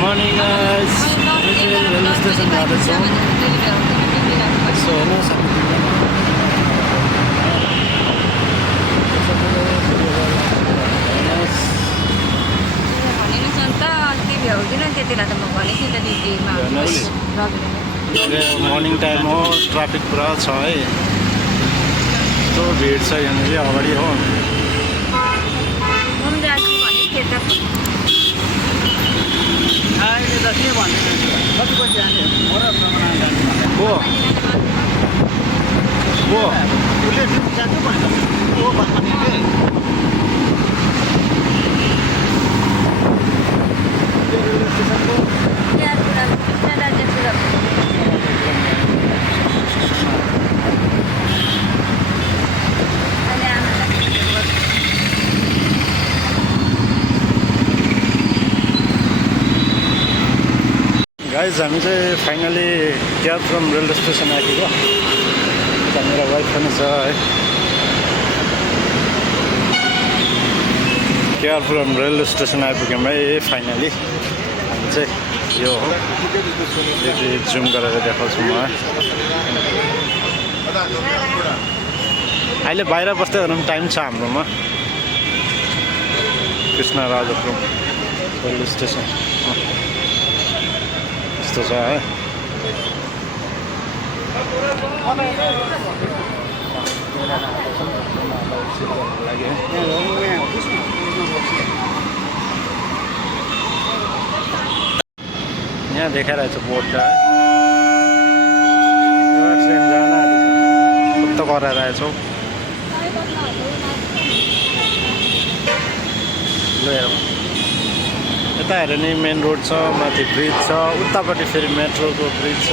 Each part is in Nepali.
morning guys. Railway station जाँदैछौँ। यसो हेर्नुहोस् मर्निङ टाइम हो, ट्राफिक पुरा छ है। यस्तो भिड छ यहाँनिर अगाडि हो। गाइज हामी चाहिँ finally cab from railway station आइपुग्यो। मेरो वाइफ पनि छ है। क्याब फ्रम रेलवे स्टेसन आइपुग्यौँ है फाइनली। हामी चाहिँ यो हो, जुम गरेर देखाउँछु म। अहिले बाहिर बस्दै गर्नु पनि टाइम छ हाम्रोमा। कृष्णराजपुरम रेलवे स्टेसन यस्तो छ है। यहाँ देखाइरहेको छ बोर्ड छ है। ट्रेन जान आँटेको गराइरहेछौँ। यता हेऱ्यो नि मेन रोड छ, माथि ब्रिज छ, उतापट्टि फेरि मेट्रोको ब्रिज छ।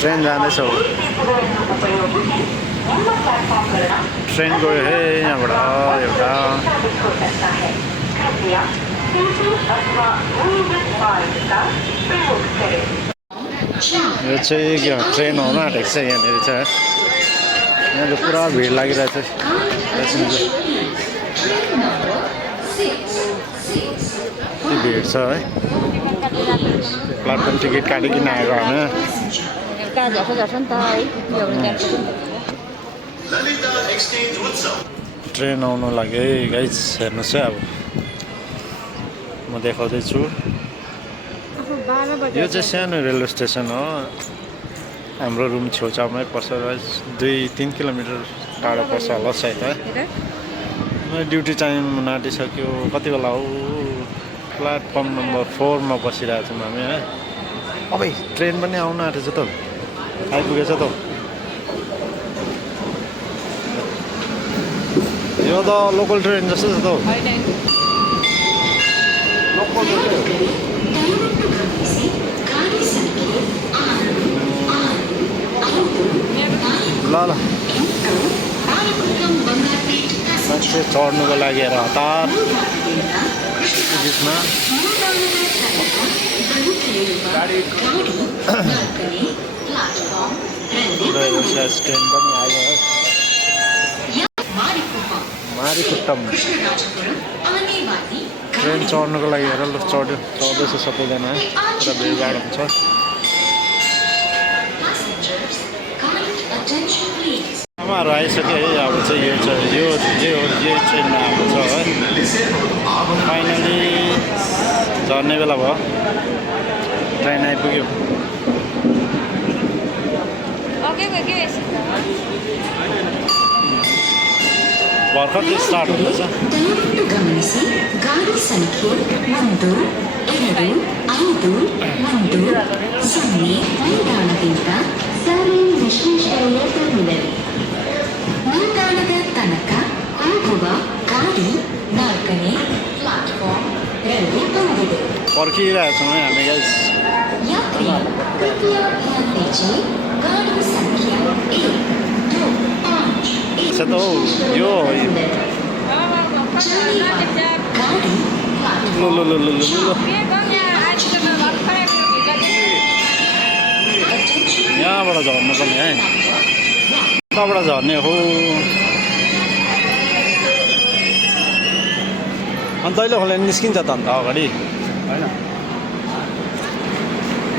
ट्रेन जाँदैछ हो। ट्रेन गयो है यहाँबाट एउटा। यो चाहिँ के ट्रेन आउन आँटेको छ यहाँनिर चाहिँ। यहाँ त पुरा भिड लागिरहेको छ प्यासेन्जर। कति भिड छ है। प्लाटफर्म टिकट काटिकन आएको हामी। ट्रेन आउनु लाग्यो है गाइज, हेर्नुहोस् है। अब म देखाउँदैछु। यो चाहिँ सानो रेलवे स्टेसन हो। हाम्रो रुम छेउछाउमै पर्छ। 2-3 किलोमिटर टाढो पर्छ होला सायद है। ड्युटी टाइम आँटिसक्यो। कति बेला हो? प्लेटफर्म नम्बर 4 मा बसिरहेको छौँ हामी है। अब ट्रेन पनि आउन आँटेछ त, आइपुगेछ त। यो त लोकल ट्रेन जस्तो छ त। ल ल मान्छे चढ्नुको लागि हेर हतार बिचमा। ट्रेन पनि आयो है। मारिकुट्टम ट्रेन चढ्नुको लागि हेर ल चढ्दैछ सबैजना है। पुरा भिडभाड हुन्छ। आमाहरू आइसक्यो है। अब चाहिँ यो ट्रेनमा आएको छ है। फाइनली झर्ने बेला भयो। ट्रेन आइपुग्यो। भर्खर चाहिँ स्टार्ट हुँदैछ। पर्खिरहेको छौँ है हामी गाइस। यो यहाँबाट झर्नु पर्ने है। कहाँबाट झर्ने हो अनि दैलो खोला निस्किन्छ त अन्त अगाडि होइन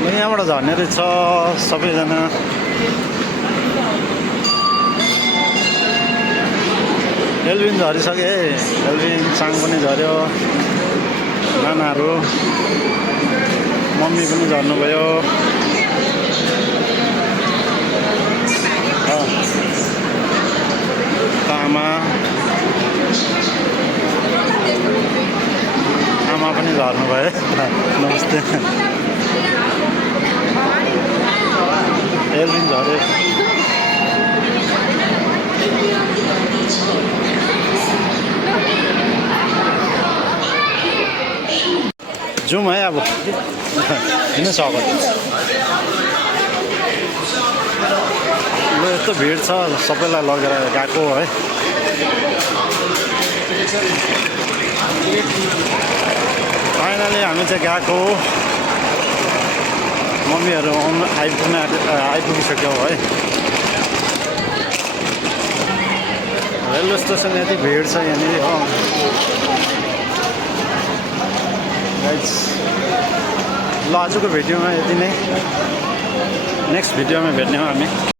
ल यहाँबाट झर्ने रहेछ सबैजना एल्भिन झरिसके एल्भिन साङ पनि झऱ्यो नानाहरू मम्मी पनि झर्नुभयो आमा पनि झर्नुभयो नमस्ते एल्भिन झरे जाउँ है अब किन स्वागत ल यस्तो भिड छ सबैलाई लगेर गएको है फाइनली हामी चाहिँ गएको मम्मीहरू आइपुगिसक्यौँ है रेलवे स्टेसन यति भिड छ यहाँनिर ल आजको भिडियोमा यति नै नेक्स्ट भिडियोमा भेट्ने हो हामी